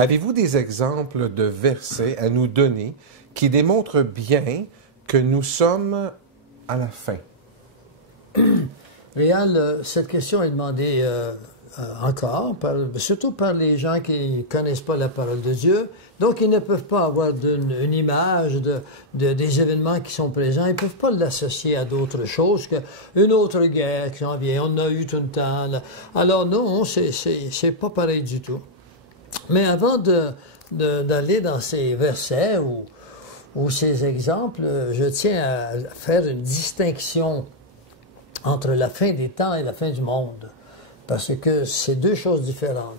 Avez-vous des exemples de versets à nous donner qui démontrent bien que nous sommes à la fin? Réal, cette question est demandée encore, surtout par les gens qui ne connaissent pas la parole de Dieu. Donc, ils ne peuvent pas avoir une image des événements qui sont présents. Ils ne peuvent pas l'associer à d'autres choses qu'une autre guerre qui s'en vient. On a eu tout le temps. Là. Alors, non, c'est pas pareil du tout. Mais avant d'aller dans ces versets ou ces exemples, je tiens à faire une distinction entre la fin des temps et la fin du monde. Parce que c'est deux choses différentes.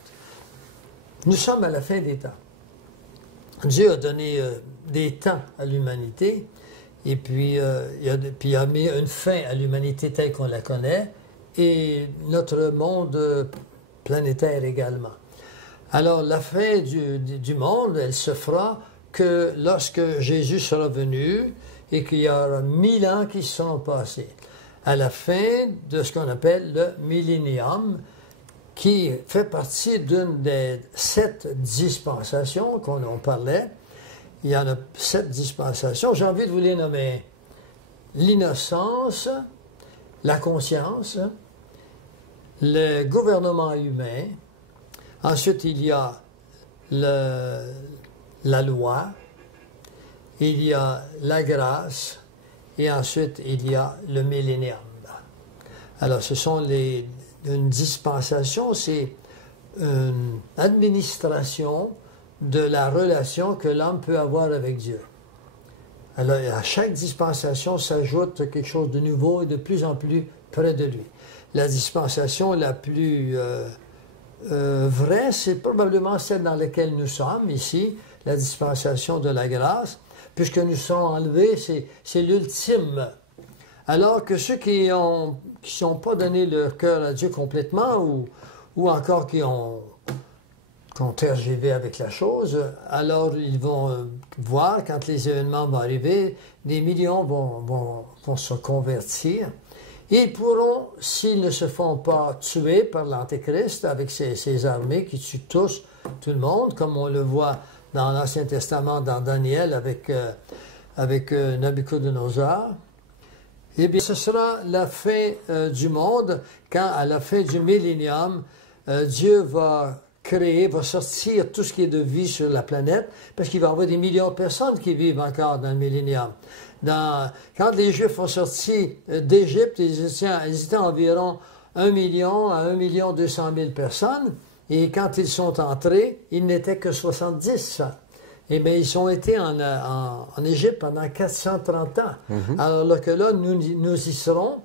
Nous sommes à la fin des temps. Dieu a donné des temps à l'humanité et puis il a mis une fin à l'humanité telle qu'on la connaît et notre monde planétaire également. Alors la fin du monde, elle se fera que lorsque Jésus sera venu et qu'il y aura 1000 ans qui seront passés. À la fin de ce qu'on appelle le millénium, qui fait partie d'une des 7 dispensations qu'on parlait. Il y en a 7 dispensations. J'ai envie de vous les nommer. L'innocence, la conscience, le gouvernement humain. Ensuite, il y a la loi. Il y a la grâce. Et ensuite, il y a le millénium. Alors, ce sont une dispensation, c'est une administration de la relation que l'homme peut avoir avec Dieu. Alors, à chaque dispensation s'ajoute quelque chose de nouveau et de plus en plus près de lui. La dispensation la plus vraie, c'est probablement celle dans laquelle nous sommes ici, la dispensation de la grâce, puisque nous sommes enlevés, c'est l'ultime. Alors que ceux qui n'ont pas donné leur cœur à Dieu complètement ou encore qui ont tergivé avec la chose, alors ils vont voir, quand les événements vont arriver, des millions vont se convertir. Ils pourront, s'ils ne se font pas tuer par l'Antéchrist avec ses armées qui tuent tous, tout le monde, comme on le voit dans l'Ancien Testament, dans Daniel, avec Nabucodonosor, eh bien, ce sera la fin du monde, quand à la fin du millénium, Dieu va sortir tout ce qui est de vie sur la planète, parce qu'il va y avoir des millions de personnes qui vivent encore dans le millénium. Quand les Juifs sont sortis d'Égypte, ils étaient environ 1 million à 1 200 000 personnes, et quand ils sont entrés, ils n'étaient que 70. Eh bien, ils ont été en Égypte pendant 430 ans. Alors que là, nous y serons,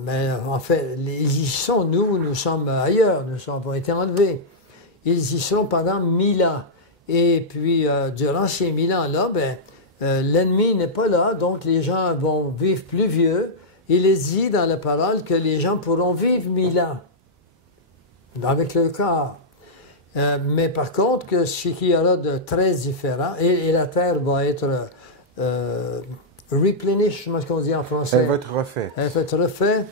mais en fait, ils y sont, nous sommes ailleurs, nous avons été enlevés. Ils y seront pendant 1000 ans. Et puis, durant ces 1000 ans-là, l'ennemi n'est pas là, donc les gens vont vivre plus vieux. Il est dit dans la parole que les gens pourront vivre 1000 ans avec le corps. Mais par contre, ce qu'il y aura de très différent, et la terre va être replenished, comment est-ce qu'on dit en français? Elle va être refaite. Elle va être refaite.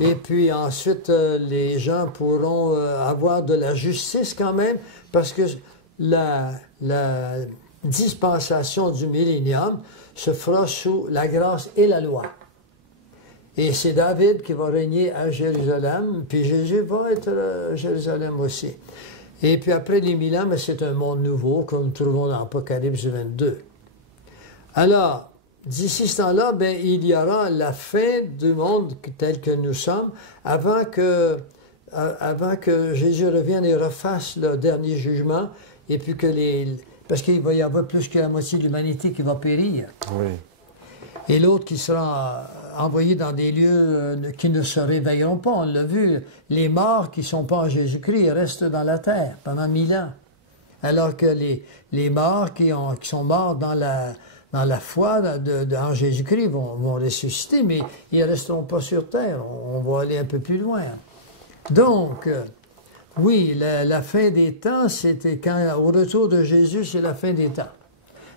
Et puis ensuite, les gens pourront avoir de la justice quand même, parce que la dispensation du millénium se fera sous la grâce et la loi. Et c'est David qui va régner à Jérusalem, puis Jésus va être à Jérusalem aussi. Et puis après les 1000 ans, c'est un monde nouveau, comme nous trouvons dans Apocalypse 22. Alors, d'ici ce temps-là, il y aura la fin du monde tel que nous sommes, avant que Jésus revienne et refasse le dernier jugement, et puis parce qu'il va y avoir plus que la moitié de l'humanité qui va périr. Oui. Et l'autre qui sera envoyé dans des lieux qui ne se réveilleront pas. On l'a vu, les morts qui ne sont pas en Jésus-Christ restent dans la terre pendant 1000 ans. Alors que les morts qui sont morts dans la foi en Jésus-Christ vont ressusciter, mais ils ne resteront pas sur terre. On va aller un peu plus loin. Donc, oui, la fin des temps, c'était au retour de Jésus, c'est la fin des temps.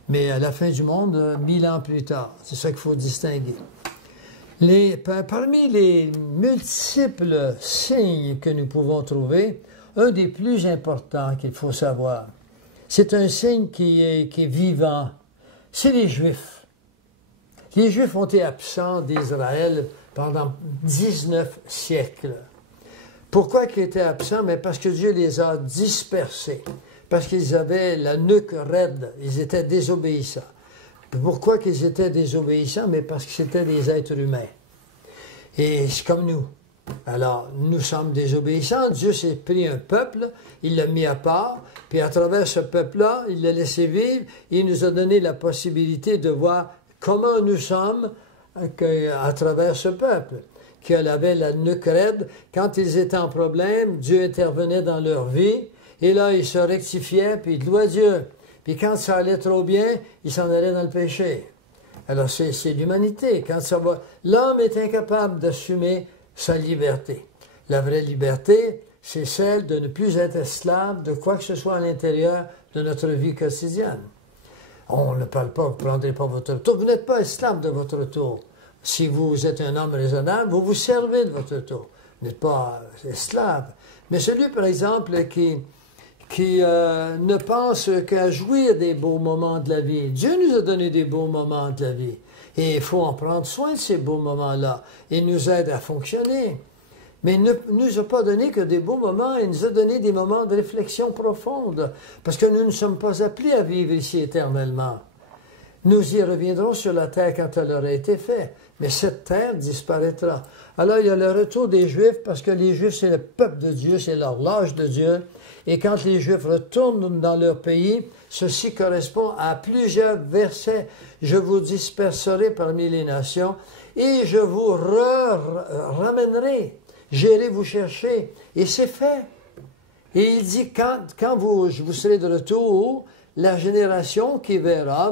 Mais à la fin du monde, 1000 ans plus tard. C'est ça qu'il faut distinguer. Parmi les multiples signes que nous pouvons trouver, un des plus importants qu'il faut savoir, C'est un signe qui est vivant. C'est les Juifs. Les Juifs ont été absents d'Israël pendant 19 siècles. Pourquoi ils étaient absents? Mais parce que Dieu les a dispersés. Parce qu'ils avaient la nuque raide. Ils étaient désobéissants. Pourquoi qu'ils étaient désobéissants? Mais parce que c'était des êtres humains. Et c'est comme nous. Alors, nous sommes désobéissants. Dieu s'est pris un peuple, il l'a mis à part, puis à travers ce peuple-là, il l'a laissé vivre, et il nous a donné la possibilité de voir comment nous sommes à travers ce peuple, qui avait la nuque raide. Quand ils étaient en problème, Dieu intervenait dans leur vie, et là, ils se rectifiaient, puis ils louaient Dieu. Puis quand ça allait trop bien, ils s'en allaient dans le péché. Alors, c'est l'humanité. Quand ça va, l'homme est incapable d'assumer sa liberté. La vraie liberté, c'est celle de ne plus être esclave de quoi que ce soit à l'intérieur de notre vie quotidienne. On ne parle pas, vous ne prendrez pas votre tour. Vous n'êtes pas esclave de votre tour. Si vous êtes un homme raisonnable, vous vous servez de votre tour. Vous n'êtes pas esclave. Mais celui, par exemple, qui ne pense qu'à jouir des beaux moments de la vie. Dieu nous a donné des beaux moments de la vie. Et il faut en prendre soin de ces beaux moments-là. Il nous aide à fonctionner. Mais il ne nous a pas donné que des beaux moments, il nous a donné des moments de réflexion profonde. Parce que nous ne sommes pas appelés à vivre ici éternellement. Nous y reviendrons sur la terre quand elle aura été faite. Mais cette terre disparaîtra. Alors il y a le retour des Juifs, parce que les Juifs, c'est le peuple de Dieu, c'est l'horloge de Dieu. Et quand les Juifs retournent dans leur pays, ceci correspond à plusieurs versets. Je vous disperserai parmi les nations et je vous ramènerai. J'irai vous chercher. Et c'est fait. Et il dit, quand vous serez de retour, la génération qui verra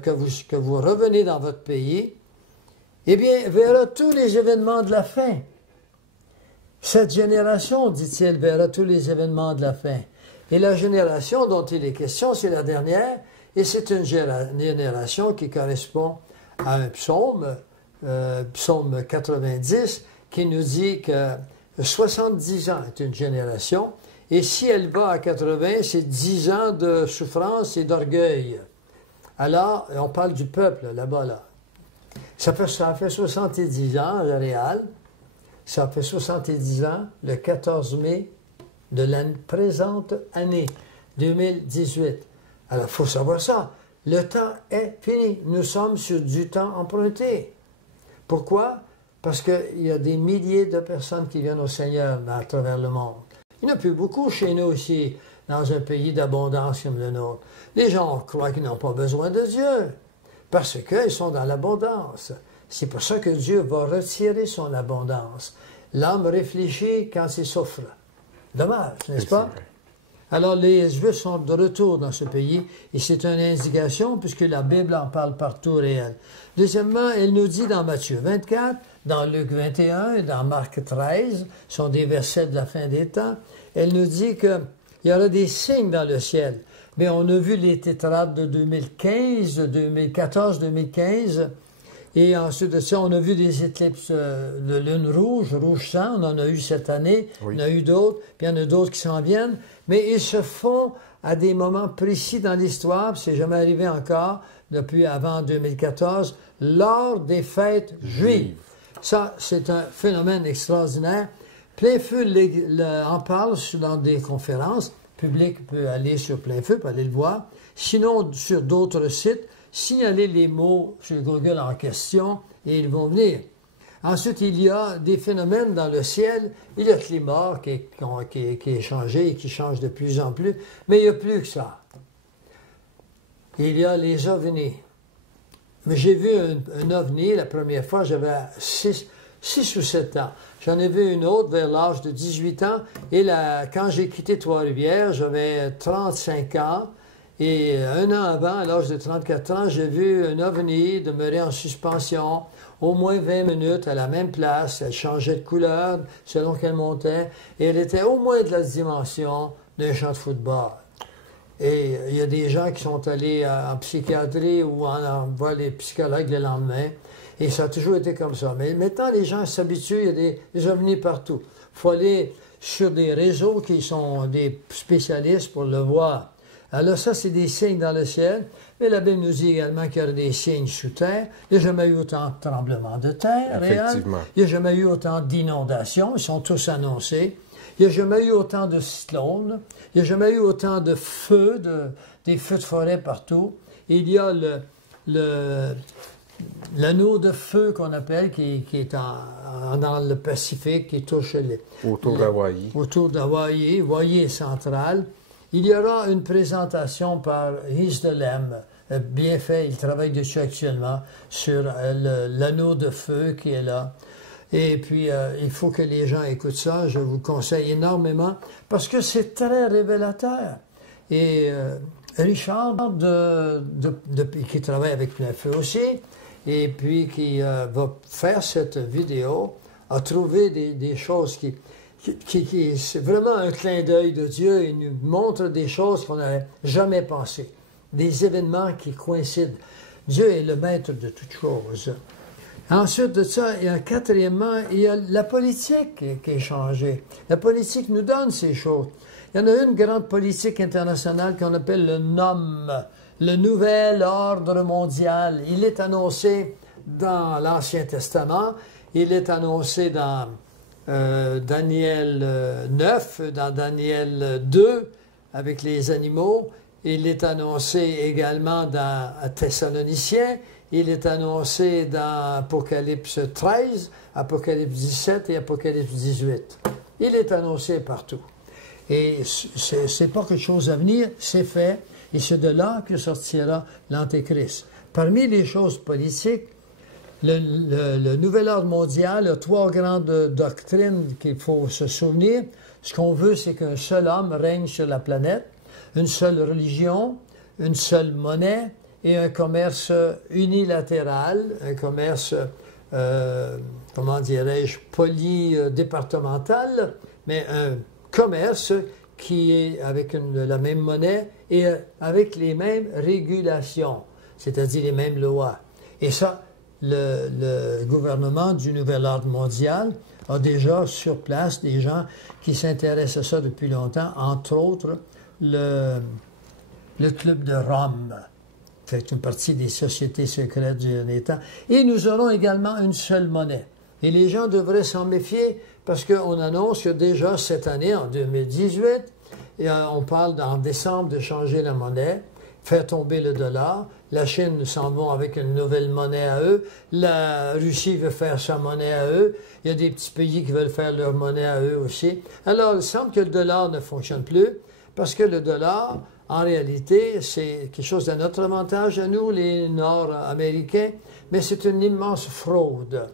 que vous revenez dans votre pays, eh bien, verra tous les événements de la fin. Cette génération, dit-il, verra tous les événements de la fin. Et la génération dont il est question, c'est la dernière, et c'est une génération qui correspond à un psaume, psaume 90, qui nous dit que 70 ans est une génération, et si elle va à 80, c'est 10 ans de souffrance et d'orgueil. Alors, on parle du peuple là-bas, là. Ça fait 70 ans, à Réal. Ça fait 70 ans, le 14 mai de la présente année, 2018. Alors, il faut savoir ça. Le temps est fini. Nous sommes sur du temps emprunté. Pourquoi? Parce qu'il y a des milliers de personnes qui viennent au Seigneur à travers le monde. Il n'y en a plus beaucoup chez nous aussi, dans un pays d'abondance comme le nôtre. Les gens croient qu'ils n'ont pas besoin de Dieu, parce qu'ils sont dans l'abondance. C'est pour ça que Dieu va retirer son abondance. L'homme réfléchit quand il souffre. Dommage, n'est-ce pas? Alors, les Juifs sont de retour dans ce pays, et c'est une indication, puisque la Bible en parle partout réel. Deuxièmement, elle nous dit dans Matthieu 24, dans Luc 21 et dans Marc 13, sont des versets de la fin des temps, elle nous dit qu'il y aura des signes dans le ciel. Mais on a vu les tétrades de 2015, 2014, 2015, et ensuite de ça, on a vu des éclipses de lune rouge, rouge sang, on en a eu cette année, oui. On a eu d'autres, puis il y en a d'autres qui s'en viennent, mais ils se font à des moments précis dans l'histoire, puis c'est jamais arrivé encore, depuis avant 2014, lors des fêtes juives. Ça, c'est un phénomène extraordinaire. Plein Feu en parle dans des conférences, le public peut aller sur Plein Feu, peut aller le voir, sinon sur d'autres sites, signaler les mots sur Google en question et ils vont venir. Ensuite, il y a des phénomènes dans le ciel. Il y a le climat qui est changé et qui change de plus en plus, mais il n'y a plus que ça. Il y a les ovnis. Mais j'ai vu un ovni la première fois, j'avais 6 ou 7 ans. J'en ai vu une autre vers l'âge de 18 ans. Et quand j'ai quitté Trois-Rivières, j'avais 35 ans. Et un an avant, à l'âge de 34 ans, j'ai vu un ovni demeurer en suspension au moins 20 minutes à la même place. Elle changeait de couleur selon qu'elle montait. Et elle était au moins de la dimension d'un champ de football. Et il y a des gens qui sont allés en psychiatrie ou on voit les psychologues le lendemain. Et ça a toujours été comme ça. Mais maintenant, les gens s'habituent, il y a des ovnis partout. Il faut aller sur des réseaux qui sont des spécialistes pour le voir. Alors ça, c'est des signes dans le ciel. Mais la Bible nous dit également qu'il y aura des signes sous terre. Il n'y a jamais eu autant de tremblements de terre réels. Il n'y a jamais eu autant d'inondations. Ils sont tous annoncés. Il n'y a jamais eu autant de cyclones. Il n'y a jamais eu autant de feux, des feux de forêt partout. Il y a l'anneau de feu qu'on appelle, qui est dans le Pacifique, qui touche autour d'Hawaï. Autour d'Hawaï, Hawaï est central. Il y aura une présentation par Yves Delem, bien fait, il travaille dessus actuellement, sur l'anneau de feu qui est là. Et puis, il faut que les gens écoutent ça, je vous conseille énormément, parce que c'est très révélateur. Et Richard, qui travaille avec Plein Feu aussi, et puis qui va faire cette vidéo, a trouvé des choses qui c'est vraiment un clin d'œil de Dieu. Il nous montre des choses qu'on n'avait jamais pensées, des événements qui coïncident. Dieu est le maître de toutes choses. Ensuite de ça, quatrièmement, il y a la politique qui est changée. La politique nous donne ces choses. Il y en a une grande politique internationale qu'on appelle le NOM, le Nouvel Ordre Mondial. Il est annoncé dans l'Ancien Testament, il est annoncé dans Daniel 9, dans Daniel 2, avec les animaux. Il est annoncé également dans Thessaloniciens. Il est annoncé dans Apocalypse 13, Apocalypse 17 et Apocalypse 18. Il est annoncé partout. Et c'est pas quelque chose à venir, c'est fait. Et c'est de là que sortira l'Antéchrist. Parmi les choses politiques, le nouvel ordre mondial a trois grandes doctrines qu'il faut se souvenir. Ce qu'on veut, c'est qu'un seul homme règne sur la planète, une seule religion, une seule monnaie et un commerce unilatéral, un commerce, comment dirais-je, polydépartemental, mais un commerce qui est avec la même monnaie et avec les mêmes régulations, c'est-à-dire les mêmes lois. Et ça, le gouvernement du Nouvel Ordre Mondial a déjà sur place des gens qui s'intéressent à ça depuis longtemps, entre autres le Club de Rome. C'est une partie des sociétés secrètes du dernier temps. Et nous aurons également une seule monnaie. Et les gens devraient s'en méfier parce qu'on annonce que déjà cette année, en 2018, on parle en décembre de changer la monnaie, faire tomber le dollar. La Chine s'en va avec une nouvelle monnaie à eux. La Russie veut faire sa monnaie à eux. Il y a des petits pays qui veulent faire leur monnaie à eux aussi. Alors, il semble que le dollar ne fonctionne plus parce que le dollar, en réalité, c'est quelque chose de notre avantage à nous, les Nord-Américains, mais c'est une immense fraude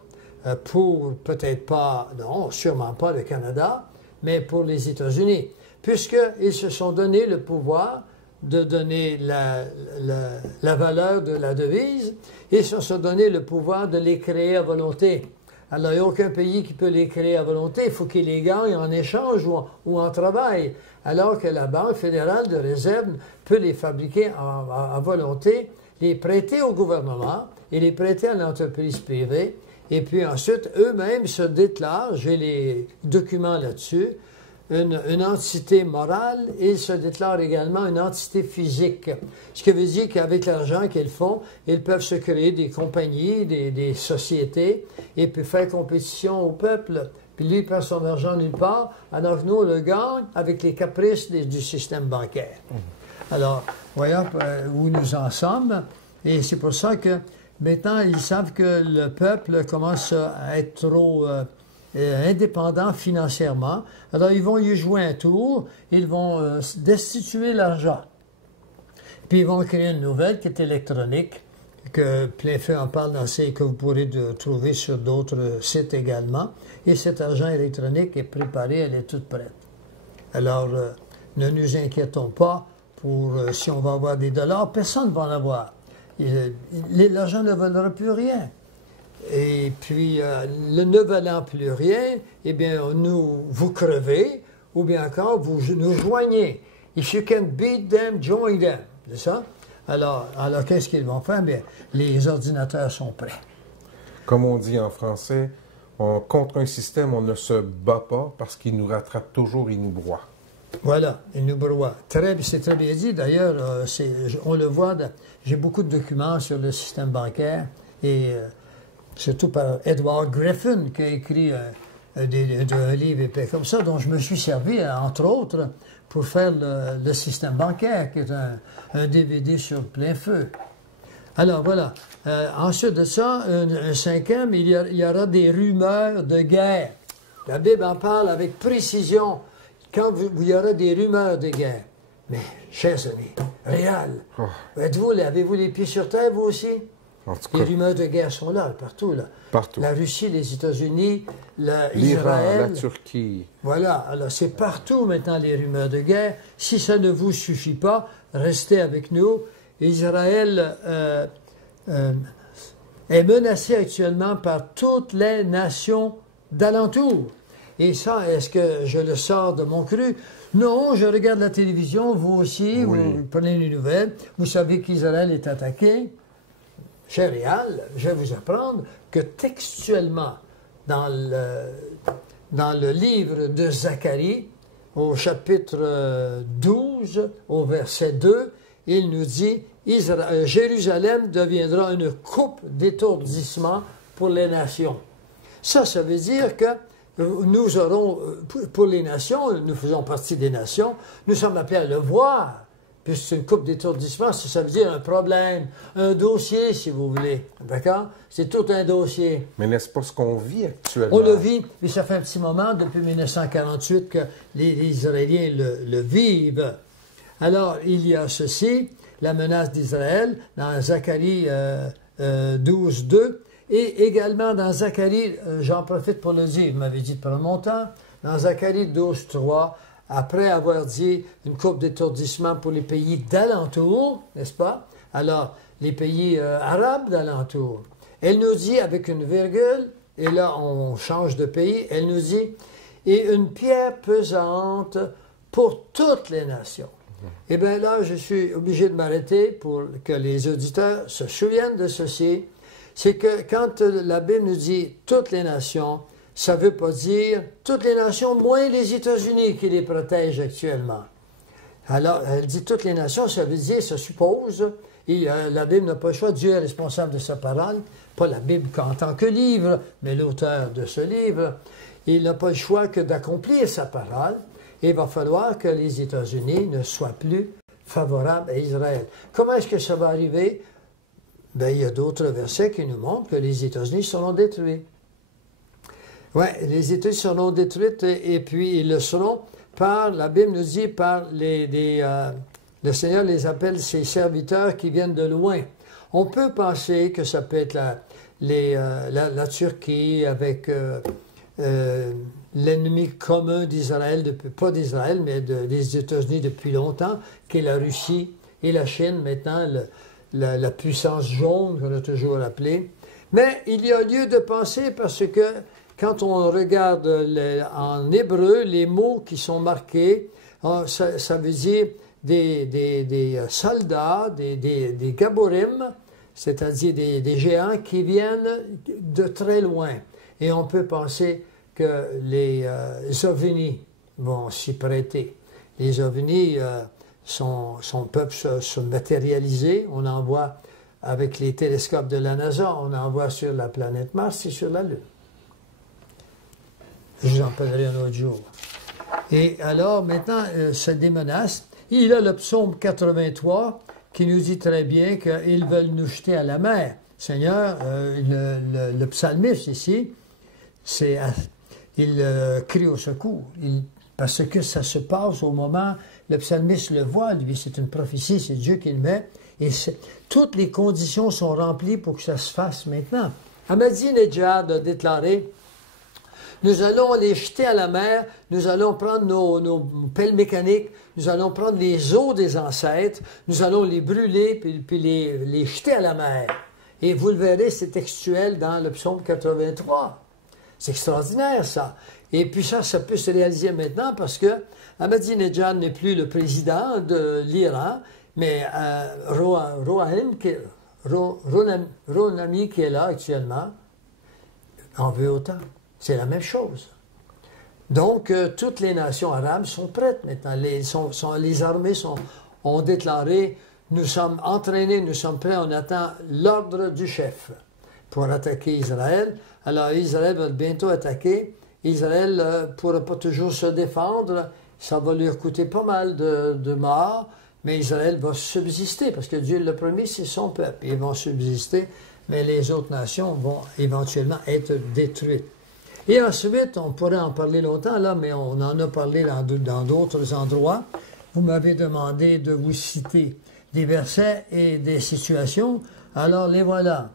pour peut-être pas, non, sûrement pas le Canada, mais pour les États-Unis, puisqu'ils se sont donné le pouvoir de donner la valeur de la devise, ils se sont donné le pouvoir de les créer à volonté. Alors, il n'y a aucun pays qui peut les créer à volonté, il faut qu'ils les gagnent en échange ou en travail, alors que la Banque fédérale de réserve peut les fabriquer à volonté, les prêter au gouvernement et les prêter à l'entreprise privée, et puis ensuite, eux-mêmes se déclarent, j'ai les documents là-dessus, une entité morale et ils se déclarent également une entité physique. Ce qui veut dire qu'avec l'argent qu'ils font, ils peuvent se créer des compagnies, des sociétés et puis faire compétition au peuple. Puis lui, il perd son argent nulle part, alors que nous, on le gagne avec les caprices du système bancaire. Alors, voyons où nous en sommes. Et c'est pour ça que maintenant, ils savent que le peuple commence à être trop indépendant financièrement. Alors, ils vont y jouer un tour, ils vont destituer l'argent. Puis, ils vont créer une nouvelle qui est électronique, que Plein Feu en parle dans que vous pourrez trouver sur d'autres sites également. Et cet argent électronique est préparé, elle est toute prête. Alors, ne nous inquiétons pas pour si on va avoir des dollars, personne ne va en avoir. L'argent ne valera plus rien. Et puis, ne valant plus rien, eh bien, vous crevez, ou bien encore, vous nous joignez. If you can beat them, join them. C'est ça? Alors qu'est-ce qu'ils vont faire? Bien, les ordinateurs sont prêts. Comme on dit en français, contre un système, on ne se bat pas parce qu'il nous rattrape toujours et nous broie. Voilà, il nous broie. C'est très bien dit. D'ailleurs, on le voit, j'ai beaucoup de documents sur le système bancaire, et surtout par Edward Griffin, qui a écrit un livre épais comme ça, dont je me suis servi, entre autres, pour faire le système bancaire, qui est un DVD sur plein feu. Alors voilà. Ensuite de ça, un cinquième, il y aura des rumeurs de guerre. La Bible en parle avec précision quand il y aura des rumeurs de guerre. Mais, chers amis, réel, avez-vous les pieds sur terre, vous aussi? En tout cas, les rumeurs de guerre sont là, partout. Là. Partout. La Russie, les États-Unis, l'Iran, Israël. la Turquie. Voilà, alors c'est partout maintenant les rumeurs de guerre. Si ça ne vous suffit pas, restez avec nous. Israël est menacé actuellement par toutes les nations d'alentour. Et ça, est-ce que je le sors de mon cru? Non, je regarde la télévision, vous aussi, Oui. vous prenez les nouvelles, vous savez qu'Israël est attaqué. Cher Réal, je vais vous apprendre que textuellement, dans le livre de Zacharie, au chapitre 12, au verset 2, il nous dit Jérusalem deviendra une coupe d'étourdissement pour les nations. Ça veut dire que nous aurons, pour les nations, nous faisons partie des nations, nous sommes appelés à le voir. Puis c'est une coupe d'étourdissement, ça veut dire un problème, un dossier, si vous voulez. D'accord? C'est tout un dossier. Mais n'est-ce pas ce qu'on vit actuellement? On le vit, et ça fait un petit moment, depuis 1948, que les Israéliens le vivent. Alors, il y a ceci, la menace d'Israël, dans Zacharie 12, 2, et également dans Zacharie, j'en profite pour le dire, vous m'avez dit de prendre mon temps, dans Zacharie 12, 3, après avoir dit une coupe d'étourdissement pour les pays d'alentour, n'est-ce pas? Alors, les pays arabes d'alentour. Elle nous dit, avec une virgule, et là on change de pays, elle nous dit, et une pierre pesante pour toutes les nations. Eh bien là, je suis obligé de m'arrêter pour que les auditeurs se souviennent de ceci. C'est que quand la Bible nous dit toutes les nations, ça ne veut pas dire toutes les nations, moins les États-Unis qui les protègent actuellement. Alors, elle dit toutes les nations, ça veut dire, ça suppose, et la Bible n'a pas le choix, Dieu est responsable de sa parole, pas la Bible en tant que livre, mais l'auteur de ce livre. Il n'a pas le choix que d'accomplir sa parole, et il va falloir que les États-Unis ne soient plus favorables à Israël. Comment est-ce que ça va arriver? Bien, il y a d'autres versets qui nous montrent que les États-Unis seront détruits. Oui, les États-Unis seront détruits et puis ils le seront par, la Bible nous dit, par le Seigneur les appelle ses serviteurs qui viennent de loin. On peut penser que ça peut être la Turquie avec l'ennemi commun d'Israël, pas d'Israël, mais des États-Unis depuis longtemps, qui est la Russie et la Chine, maintenant la puissance jaune qu'on a toujours appelée. Mais il y a lieu de penser parce que quand on regarde en hébreu, les mots qui sont marqués, ça veut dire des soldats, des gaborim, c'est-à-dire des géants qui viennent de très loin. Et on peut penser que les ovnis vont s'y prêter. Les ovnis peuvent se matérialiser. On en voit avec les télescopes de la NASA, on en voit sur la planète Mars et sur la Lune. Je vous en parlerai un autre jour. Et alors, maintenant, ça démenace. Il y a le psaume 83 qui nous dit très bien qu'ils veulent nous jeter à la mer. Seigneur, le psalmiste ici, il crie au secours. Parce que ça se passe au moment, le psalmiste le voit, lui, c'est une prophétie, c'est Dieu qui le met. Et toutes les conditions sont remplies pour que ça se fasse maintenant. Ahmadinejad a déclaré: nous allons les jeter à la mer, nous allons prendre nos pelles mécaniques, nous allons prendre les os des ancêtres, nous allons les brûler puis les jeter à la mer. Et vous le verrez, c'est textuel dans le psaume 83. C'est extraordinaire, ça. Et puis ça peut se réaliser maintenant parce que Ahmadinejad n'est plus le président de l'Iran, mais Rouhani, qui est là actuellement, en veut autant. C'est la même chose. Donc, toutes les nations arabes sont prêtes maintenant. Les armées ont déclaré, nous sommes entraînés, nous sommes prêts, on attend l'ordre du chef pour attaquer Israël. Alors, Israël va bientôt attaquer. Israël ne pourra pas toujours se défendre. Ça va lui coûter pas mal de morts, mais Israël va subsister, parce que Dieu l'a promis, c'est son peuple. Ils vont subsister, mais les autres nations vont éventuellement être détruites. Et ensuite, on pourrait en parler longtemps, là, mais on en a parlé dans d'autres endroits. Vous m'avez demandé de vous citer des versets et des situations, alors les voilà.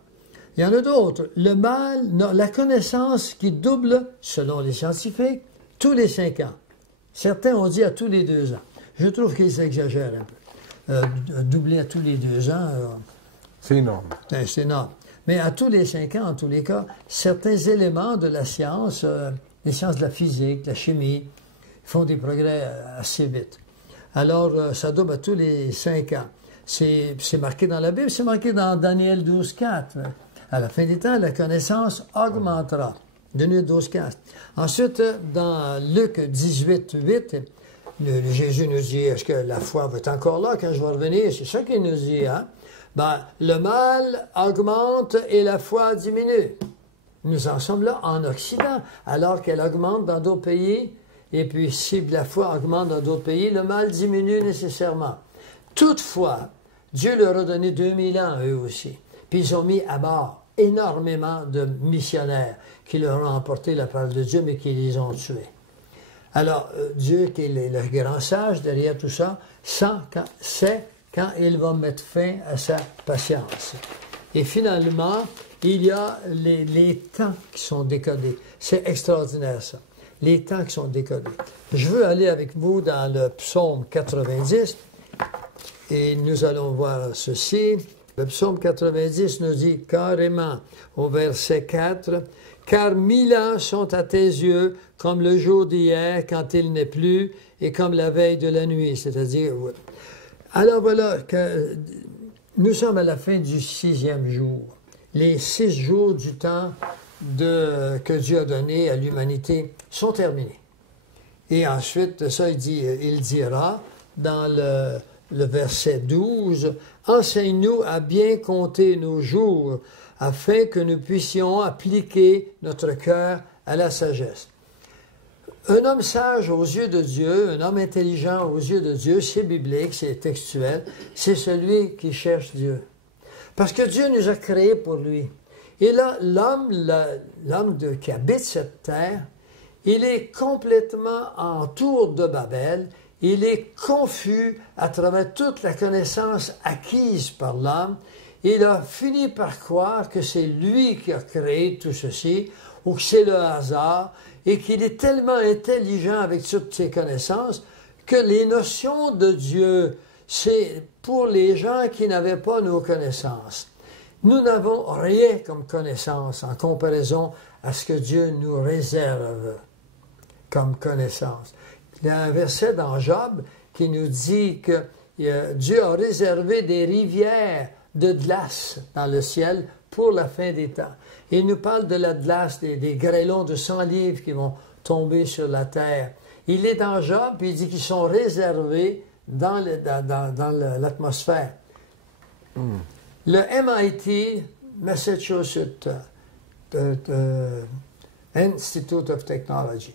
Il y en a d'autres. Le mal, la connaissance qui double, selon les scientifiques, tous les 5 ans. Certains ont dit à tous les 2 ans. Je trouve qu'ils exagèrent un peu. Doubler à tous les 2 ans... c'est énorme. C'est énorme. Mais à tous les 5 ans, en tous les cas, certains éléments de la science, les sciences de la physique, de la chimie, font des progrès assez vite. Alors, ça double à tous les 5 ans. C'est marqué dans la Bible, c'est marqué dans Daniel 12,4. À la fin des temps, la connaissance augmentera. Daniel 12,4. Ensuite, dans Luc 18,8, Jésus nous dit, est-ce que la foi va être encore là quand je vais revenir? C'est ça qu'il nous dit, hein? Ben, le mal augmente et la foi diminue. Nous en sommes là en Occident, alors qu'elle augmente dans d'autres pays. Et puis, si la foi augmente dans d'autres pays, le mal diminue nécessairement. Toutefois, Dieu leur a donné 2000 ans, eux aussi. Puis ils ont mis à mort énormément de missionnaires qui leur ont emporté la parole de Dieu, mais qui les ont tués. Alors, Dieu, qui est le grand sage derrière tout ça, sait quand il va mettre fin à sa patience. Et finalement, il y a les temps qui sont décodés. C'est extraordinaire, ça. Les temps qui sont décodés. Je veux aller avec vous dans le psaume 90 et nous allons voir ceci. Le psaume 90 nous dit carrément au verset 4, « Car 1000 ans sont à tes yeux comme le jour d'hier quand il n'est plus et comme la veille de la nuit. » C'est-à-dire, alors voilà, que nous sommes à la fin du 6e jour. Les 6 jours du temps que Dieu a donné à l'humanité sont terminés. Et ensuite, ça, il dira dans le verset 12, « Enseigne-nous à bien compter nos jours, afin que nous puissions appliquer notre cœur à la sagesse. » Un homme sage aux yeux de Dieu, un homme intelligent aux yeux de Dieu, c'est biblique, c'est textuel, c'est celui qui cherche Dieu. Parce que Dieu nous a créés pour lui. Et là, l'homme qui habite cette terre, il est complètement en tour de Babel, il est confus à travers toute la connaissance acquise par l'homme. Il a fini par croire que c'est lui qui a créé tout ceci, ou que c'est le hasard, et qu'il est tellement intelligent avec toutes ses connaissances que les notions de Dieu, c'est pour les gens qui n'avaient pas nos connaissances. Nous n'avons rien comme connaissance en comparaison à ce que Dieu nous réserve comme connaissance. Il y a un verset dans Job qui nous dit que Dieu a réservé des rivières de glace dans le ciel pour la fin des temps. Il nous parle de la glace, des grêlons de 100 livres qui vont tomber sur la terre. Il est dans Job, puis il dit qu'ils sont réservés dans l'atmosphère. Le MIT, Massachusetts Institute of Technology,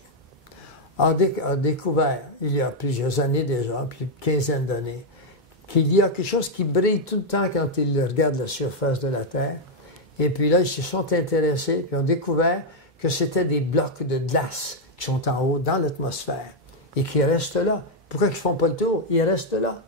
a découvert, il y a plusieurs années déjà, plus de quinzaine d'années, qu'il y a quelque chose qui brille tout le temps quand ils regardent la surface de la Terre. Et puis là, ils se sont intéressés, puis ont découvert que c'était des blocs de glace qui sont en haut dans l'atmosphère et qui restent là. Pourquoi ils ne font pas le tour? Ils restent là.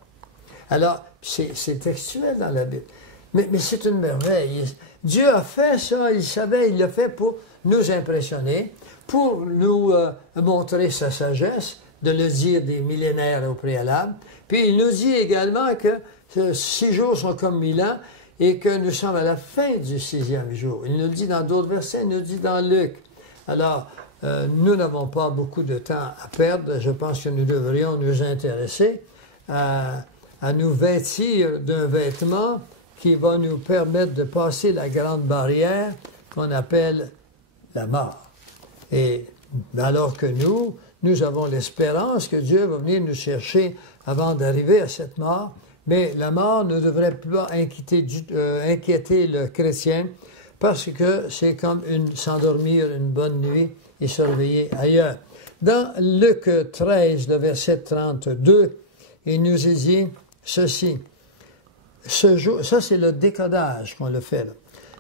Alors, c'est textuel dans la Bible. Mais c'est une merveille. Dieu a fait ça, il savait, il l'a fait pour nous impressionner, pour nous montrer sa sagesse, de le dire des millénaires au préalable. Puis il nous dit également que 6 jours sont comme 1000 ans et que nous sommes à la fin du 6e jour. Il nous dit dans d'autres versets, il nous dit dans Luc. Alors, nous n'avons pas beaucoup de temps à perdre. Je pense que nous devrions nous intéresser à nous vêtir d'un vêtement qui va nous permettre de passer la grande barrière qu'on appelle la mort. Et Alors que nous avons l'espérance que Dieu va venir nous chercher avant d'arriver à cette mort. Mais la mort ne devrait pas inquiéter le chrétien parce que c'est comme s'endormir une bonne nuit et se réveiller ailleurs. Dans Luc 13, le verset 32, il nous est dit ceci. Ce jour, ça c'est le décodage qu'on le fait là.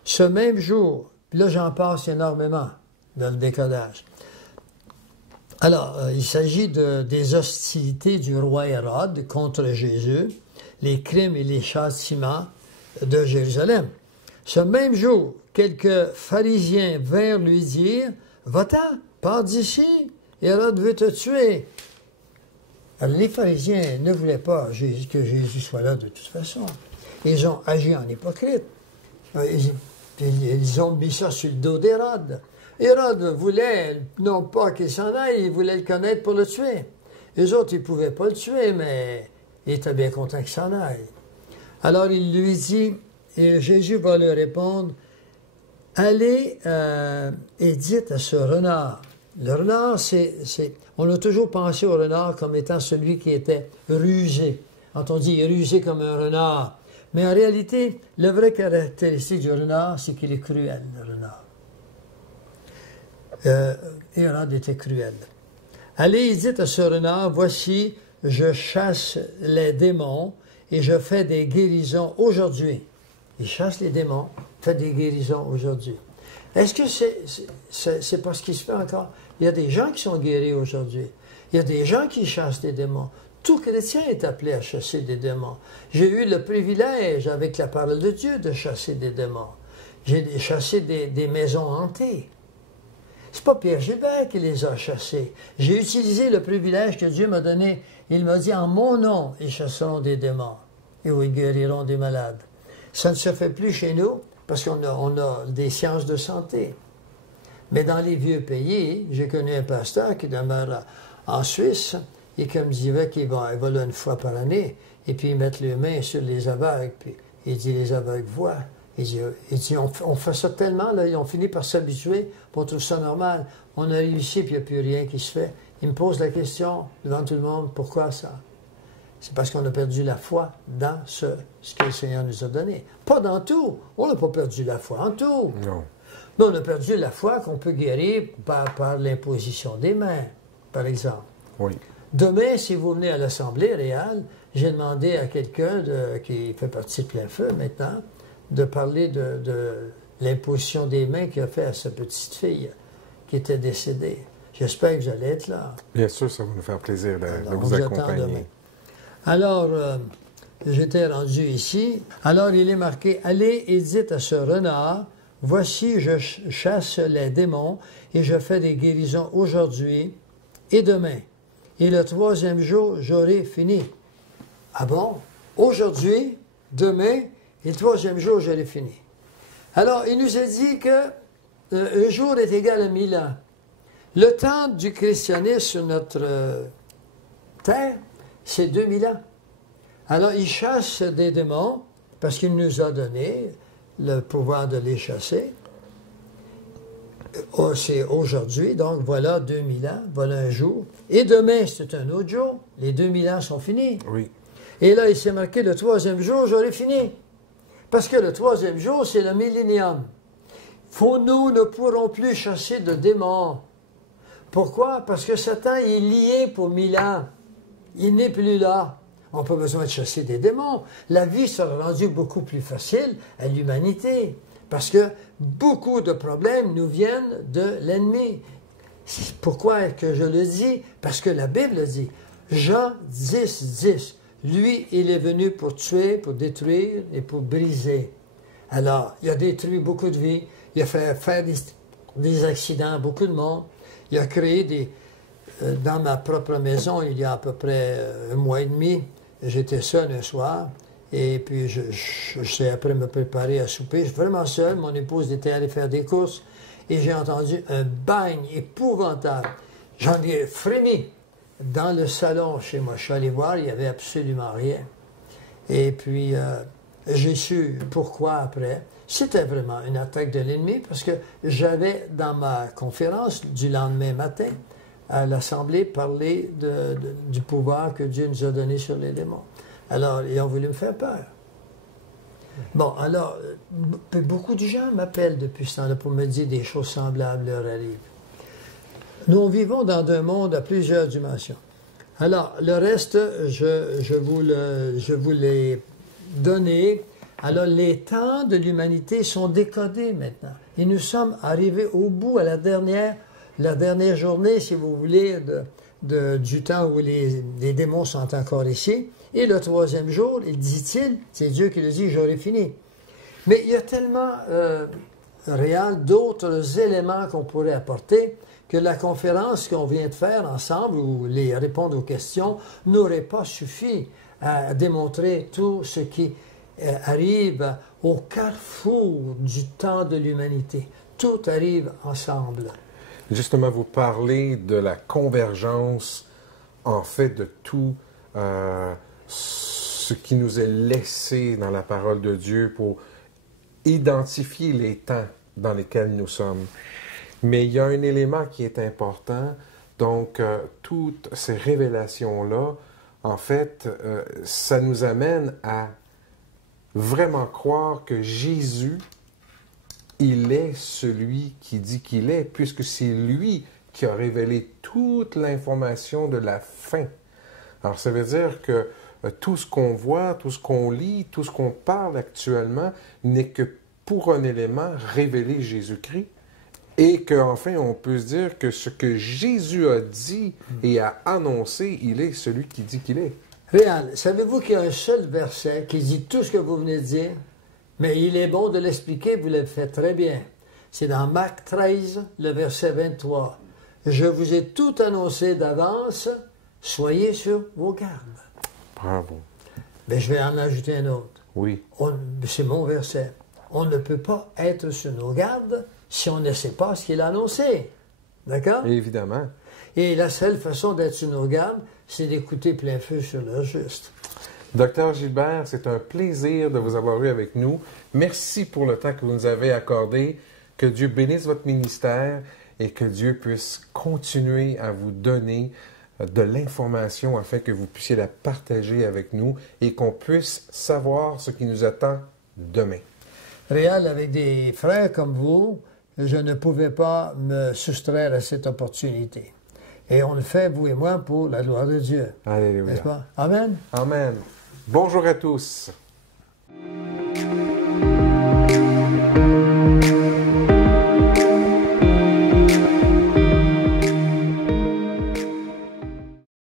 Ce même jour, puis là j'en passe énormément dans le décodage. Alors, il s'agit des hostilités du roi Hérode contre Jésus, les crimes et les châtiments de Jérusalem. Ce même jour, quelques pharisiens vinrent lui dire « Va-t'en, pars d'ici, Hérode veut te tuer. » Alors, les pharisiens ne voulaient pas que Jésus soit là de toute façon. Ils ont agi en hypocrite. Ils ont mis ça sur le dos d'Hérode. Hérode voulait, non pas qu'il s'en aille, il voulait le connaître pour le tuer. Les autres, ils ne pouvaient pas le tuer, mais il était bien content qu'il s'en aille. Alors il lui dit, et Jésus va lui répondre, « Allez et dites à ce renard. » Le renard, on a toujours pensé au renard comme étant celui qui était rusé. Quand on dit rusé comme un renard. Mais en réalité, la vraie caractéristique du renard, c'est qu'il est cruel, le renard. Hérode était cruel. Allez et dites à ce renard, voici, je chasse les démons et je fais des guérisons aujourd'hui. Il chasse les démons, fait des guérisons aujourd'hui. Est-ce que c'est pas ce qui se fait encore? Il y a des gens qui sont guéris aujourd'hui. Il y a des gens qui chassent des démons. Tout chrétien est appelé à chasser des démons. J'ai eu le privilège, avec la parole de Dieu, de chasser des démons. J'ai chassé des maisons hantées. C'est pas Pierre Gilbert qui les a chassés. J'ai utilisé le privilège que Dieu m'a donné. Il m'a dit, en mon nom, ils chasseront des démons et ils guériront des malades. Ça ne se fait plus chez nous parce qu'on a des sciences de santé. Mais dans les vieux pays, j'ai connu un pasteur qui demeure en Suisse et qui me disait qu'il va là une fois par année et puis ils mettent les mains sur les aveugles. Puis il dit, les aveugles voient. Il dit on fait ça tellement, là, ils ont fini par s'habituer, on trouve ça normal. On a réussi, puis il n'y a plus rien qui se fait. Il me pose la question, devant tout le monde, pourquoi ça? C'est parce qu'on a perdu la foi dans ce que le Seigneur nous a donné. Pas dans tout. On n'a pas perdu la foi en tout. Non. Mais on a perdu la foi qu'on peut guérir par l'imposition des mains, par exemple. Oui. Demain, si vous venez à l'Assemblée réelle, j'ai demandé à quelqu'un qui fait partie de Plein Feu maintenant, de parler de l'imposition des mains qu'il a fait à sa petite fille qui était décédée. J'espère que vous allez être là. Bien sûr, ça va nous faire plaisir de vous accompagner. Alors, j'étais rendu ici. Alors, il est marqué, « Allez et dites à ce renard, voici, je chasse les démons et je fais des guérisons aujourd'hui et demain. Et le troisième jour, j'aurai fini. » Ah bon? Aujourd'hui, demain, et le troisième jour, j'aurai fini. Alors, il nous a dit que un jour est égal à 1000 ans. Le temps du christianisme sur notre terre, c'est 2000 ans. Alors, il chasse des démons parce qu'il nous a donné le pouvoir de les chasser. C'est aujourd'hui, donc voilà 2000 ans, voilà un jour. Et demain, c'est un autre jour. Les 2000 ans sont finis. Oui. Et là, il s'est marqué le troisième jour, j'aurai fini. Parce que le troisième jour, c'est le millénium. Nous ne pourrons plus chasser de démons. Pourquoi? Parce que Satan est lié pour 1000 ans. Il n'est plus là. On n'a pas besoin de chasser des démons. La vie sera rendue beaucoup plus facile à l'humanité. Parce que beaucoup de problèmes nous viennent de l'ennemi. Pourquoi que je le dis? Parce que la Bible dit, Jean 10, 10. Lui, il est venu pour tuer, pour détruire et pour briser. Alors, il a détruit beaucoup de vies, il a fait faire des accidents à beaucoup de monde, il a créé dans ma propre maison, il y a à peu près un mois et demi, j'étais seul un soir, et puis je sais après me préparer à souper, je suis vraiment seul, mon épouse était allée faire des courses, et j'ai entendu un bang épouvantable. J'en ai frémi. Dans le salon chez moi, je suis allé voir, il n'y avait absolument rien. Et puis, j'ai su pourquoi après. C'était vraiment une attaque de l'ennemi parce que j'avais dans ma conférence du lendemain matin à l'Assemblée parlé du pouvoir que Dieu nous a donné sur les démons. Alors, ils ont voulu me faire peur. Bon, alors, beaucoup de gens m'appellent depuis ce temps-là pour me dire des choses semblables leur arrivent. Nous vivons dans un monde à plusieurs dimensions. Alors, le reste, je vous l'ai donné. Alors, les temps de l'humanité sont décodés maintenant. Et nous sommes arrivés au bout, à la dernière journée, si vous voulez, du temps où les démons sont encore ici. Et le troisième jour, il dit-il, c'est Dieu qui le dit, j'aurai fini. Mais il y a tellement réel d'autres éléments qu'on pourrait apporter que la conférence qu'on vient de faire ensemble, ou les répondre aux questions, n'aurait pas suffi à démontrer tout ce qui arrive au carrefour du temps de l'humanité. Tout arrive ensemble. Justement, vous parlez de la convergence, en fait, de tout ce qui nous est laissé dans la parole de Dieu pour identifier les temps dans lesquels nous sommes. Mais il y a un élément qui est important, donc toutes ces révélations-là, en fait, ça nous amène à vraiment croire que Jésus, il est celui qui dit qu'il est, puisque c'est lui qui a révélé toute l'information de la fin. Alors, ça veut dire que tout ce qu'on voit, tout ce qu'on lit, tout ce qu'on parle actuellement n'est que pour un élément révéler Jésus-Christ. Et qu'enfin, on peut se dire que ce que Jésus a dit et a annoncé, il est celui qui dit qu'il est. Réal, savez-vous qu'il y a un seul verset qui dit tout ce que vous venez de dire, mais il est bon de l'expliquer, vous le faites très bien. C'est dans Marc 13, le verset 23. « Je vous ai tout annoncé d'avance, soyez sur vos gardes. » Bravo. Mais je vais en ajouter un autre. Oui. C'est mon verset. On ne peut pas être sur nos gardes si on ne sait pas ce qu'il a annoncé. D'accord? Évidemment. Et la seule façon d'être sur nos gardes, c'est d'écouter plein feu sur leur juste. Docteur Gilbert, c'est un plaisir de vous avoir eu avec nous. Merci pour le temps que vous nous avez accordé. Que Dieu bénisse votre ministère et que Dieu puisse continuer à vous donner de l'information afin que vous puissiez la partager avec nous et qu'on puisse savoir ce qui nous attend demain. Réal, avec des frères comme vous, je ne pouvais pas me soustraire à cette opportunité. Et on le fait, vous et moi, pour la gloire de Dieu. Alléluia. N'est-ce pas? Amen. Amen. Bonjour à tous.